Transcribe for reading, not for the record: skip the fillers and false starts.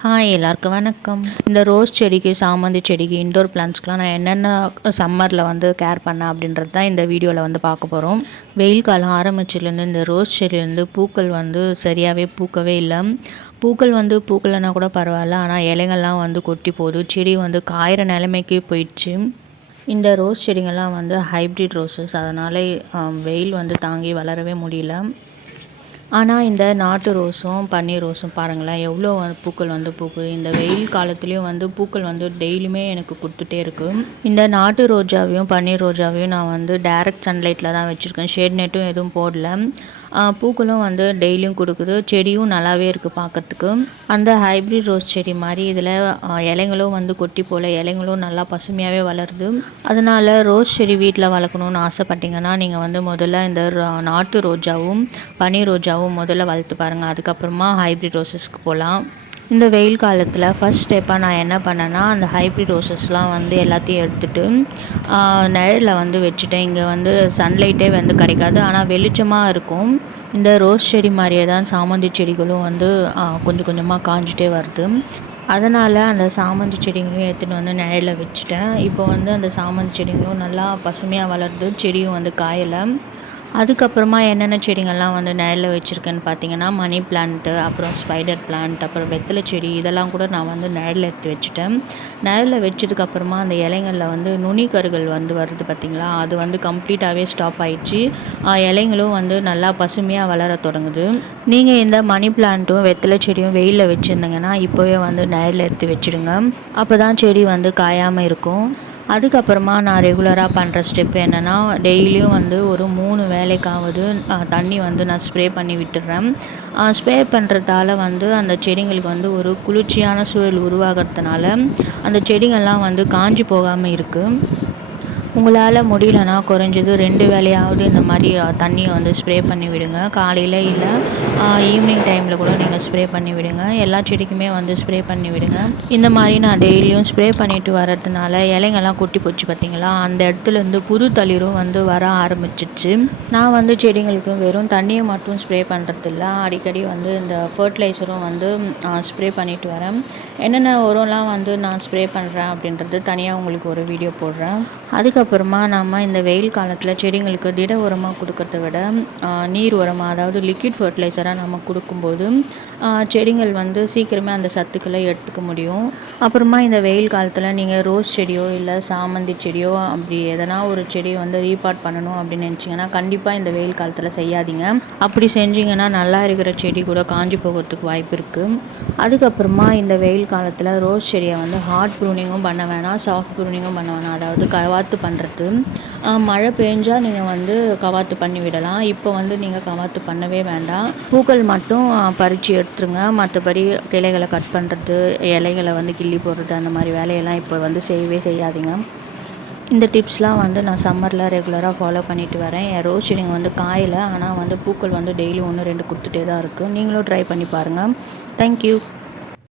Hi எல்லாருக்கும் வணக்கம். இந்த ரோஸ் செடிக்கு, சாமந்தி செடிக்கு, இன்டோர் பிளான்ட்ஸ்க்குலாம் நான் என்னென்ன சம்மரில் வந்து கேர் பண்ணேன் அப்படின்றது தான் இந்த வீடியோவில் வந்து பார்க்க போகிறோம். வெயில் காலம் ஆரம்பிச்சிலேருந்து இந்த ரோஸ் செடியிலேருந்து பூக்கள் வந்து சரியாகவே பூக்கவே இல்லை. பூக்கள் வந்து பூக்கலைன்னா கூட பரவாயில்ல, ஆனால் இலைகள்லாம் வந்து கொட்டி போகுது. செடி வந்து காயிற நிலைமைக்கு போயிடுச்சு. இந்த ரோஸ் செடிங்கள்லாம் வந்து ஹைப்ரிட் ரோஸஸ், அதனால் வெயில் வந்து தாங்கி வளரவே முடியல. ஆனால் இந்த நாட்டு ரோஸும் பன்னீர் ரோஸும் பாருங்களேன், எவ்வளோ பூக்கள் வந்து பூக்குது. இந்த வெயில் காலத்துலேயும் வந்து பூக்கள் வந்து டெய்லியுமே எனக்கு கொடுத்துட்டே இருக்குது. இந்த நாட்டு ரோஜாவையும் பன்னீர் ரோஜாவையும் நான் வந்து டைரக்ட் சன்லைட்டில் தான் வச்சுருக்கேன். ஷேட் நெட்டும் எதுவும் போடல. பூக்களும் வந்து டெய்லியும் கொடுக்குது. செடியும் நல்லாவே இருக்குது பார்க்குறதுக்கு. அந்த ஹைப்ரிட் ரோஸ் செடி மாதிரி இதில் இலைங்களும் வந்து கொட்டி போல் இலைங்களும் நல்லா பசுமையாகவே வளருது. அதனால் ரோஸ் செடி வீட்டில் வளர்க்கணுன்னு ஆசைப்பட்டீங்கன்னா நீங்கள் வந்து முதல்ல இந்த நாட்டு ரோஜாவும் பன்னீர் ரோஜாவும் முதல்ல வளர்த்து பாருங்கள். அதுக்கப்புறமா ஹைப்ரிட் ரோஸஸ்க்கு போகலாம். இந்த வெயில் காலத்தில் ஃபஸ்ட் ஸ்டெப்பாக நான் என்ன பண்ணேன்னா, அந்த ஹைப்ரிட் ரோஸஸ்லாம் வந்து எல்லாத்தையும் எடுத்துகிட்டு நிழலில் வந்து வச்சுட்டேன். இங்கே வந்து சன்லைட்டே வந்து கிடைக்காது, ஆனால் வெளிச்சமாக இருக்கும். இந்த ரோஸ் செடி மாதிரியே தான் சாமந்தி செடிகளும் வந்து கொஞ்சம் கொஞ்சமாக காஞ்சிட்டே வருது. அதனால் அந்த சாமந்தி செடிங்களையும் எடுத்துகிட்டு வந்து நிழலில் வச்சுட்டேன். இப்போ வந்து அந்த சாமந்தி செடிங்களும் நல்லா பசுமையாக வளருது. செடியும் வந்து காயலை. அதுக்கப்புறமா என்னென்ன செடிங்கள்லாம் வந்து நிழலில் வச்சுருக்கேன்னு பார்த்தீங்கன்னா, மணி பிளான்ட்டு, அப்புறம் ஸ்பைடர் பிளான்ட், அப்புறம் வெத்தலை செடி, இதெல்லாம் கூட நான் வந்து நிழலில் எடுத்து வச்சுட்டேன். நிழலில் வச்சதுக்கப்புறமா அந்த இலைங்களில் வந்து நுனிக்கருகள் வந்து வருது பார்த்திங்களா, அது வந்து கம்ப்ளீட்டாகவே ஸ்டாப் ஆகிடுச்சு. இலைங்களும் வந்து நல்லா பசுமையாக வளர தொடங்குது. நீங்கள் இந்த மணி பிளான்ட்டும் வெத்தலை செடியும் வெயிலில் வச்சுருந்தீங்கன்னா இப்போவே வந்து நிழலில் எடுத்து வச்சுடுங்க. அப்போ தான் செடி வந்து காயாமல் இருக்கும். அதுக்கப்புறமா நான் ரெகுலராக பண்ணுற ஸ்டெப் என்னென்னா, டெய்லியும் வந்து ஒரு 3 வேளைக்காவது தண்ணி வந்து நான் ஸ்ப்ரே பண்ணி விட்டுடுறேன். ஸ்ப்ரே பண்ணுறதால வந்து அந்த செடிங்களுக்கு வந்து ஒரு குளிர்ச்சியான சூழல் உருவாகிறதுனால அந்த செடிங்கள்லாம் வந்து காஞ்சி போகாமல் இருக்குது. உங்களால் முடியலன்னா குறைஞ்சது 2 வேளையாவது இந்த மாதிரி தண்ணியை வந்து ஸ்ப்ரே பண்ணி விடுங்க. காலையில் இல்லை ஈவினிங் டைமில் கூட நீங்கள் ஸ்ப்ரே பண்ணி விடுங்க. எல்லா செடிக்குமே வந்து ஸ்ப்ரே பண்ணி விடுங்க. இந்த மாதிரி நான் டெய்லியும் ஸ்ப்ரே பண்ணிவிட்டு வரதுனால இலைங்கள்லாம் கொட்டி போச்சு பார்த்திங்களா, அந்த இடத்துலேருந்து புது தளிரும் வந்து வர ஆரம்பிச்சிச்சு. நான் வந்து செடிங்களுக்கு வெறும் தண்ணியை மட்டும் ஸ்ப்ரே பண்ணுறதில்ல, அடிக்கடி வந்து இந்த ஃபர்டிலைசரும் வந்து ஸ்ப்ரே பண்ணிவிட்டு வரேன். என்னென்ன உரம்லாம் வந்து நான் ஸ்ப்ரே பண்ணுறேன் அப்படின்றது தனியாக உங்களுக்கு ஒரு வீடியோ போடுறேன். அதுக்கப்புறமா நம்ம இந்த வெயில் காலத்தில் செடிங்களுக்கு திட உரமாக கொடுக்கறத விட நீர் உரமாக, அதாவது லிக்விட் ஃபர்டிலைசராக நம்ம கொடுக்கும்போது செடிகள் வந்து சீக்கிரமே அந்த சத்துக்களை எடுத்துக்க முடியும். அப்புறமா இந்த வெயில் காலத்தில் நீங்கள் ரோஸ் செடியோ இல்லை சாமந்தி செடியோ அப்படி எதனா ஒரு செடியை வந்து ரீபாட் பண்ணணும் அப்படின்னு நினச்சிங்கன்னா கண்டிப்பாக இந்த வெயில் காலத்தில் செய்யாதீங்க. அப்படி செஞ்சிங்கன்னா நல்லா இருக்கிற செடி கூட காஞ்சி போகிறதுக்கு வாய்ப்பு இருக்குது. அதுக்கப்புறமா இந்த வெயில் காலத்தில் ரோஸ் செடியை வந்து ஹார்ட் ப்ரூனிங்கும் பண்ண வேணாம், சாஃப்ட் ப்ரூனிங்கும் பண்ண வேணாம். அதாவது கவாத்து பண்ணுறது, மழை பெஞ்சால் நீங்கள் வந்து கவாத்து பண்ணி விடலாம். இப்போ வந்து நீங்கள் கவாத்து பண்ணவே வேண்டாம். பூக்கள் மட்டும் பறித்து எடுத்துருங்க. மற்றபடி கிளைகளை கட் பண்ணுறது, இலைகளை வந்து கிள்ளி போடுறது, அந்த மாதிரி வேலையெல்லாம் இப்போ வந்து செய்யவே செய்யாதீங்க. இந்த டிப்ஸ்லாம் வந்து நான் சம்மரில் ரெகுலராக ஃபாலோ பண்ணிட்டு வரேன். என் ரோஸ் செடிங்க வந்து காயலை, ஆனால் வந்து பூக்கள் வந்து டெய்லி 1-2 கொடுத்துட்டே தான் இருக்குது. நீங்களும் ட்ரை பண்ணி பாருங்கள். தேங்க்யூ.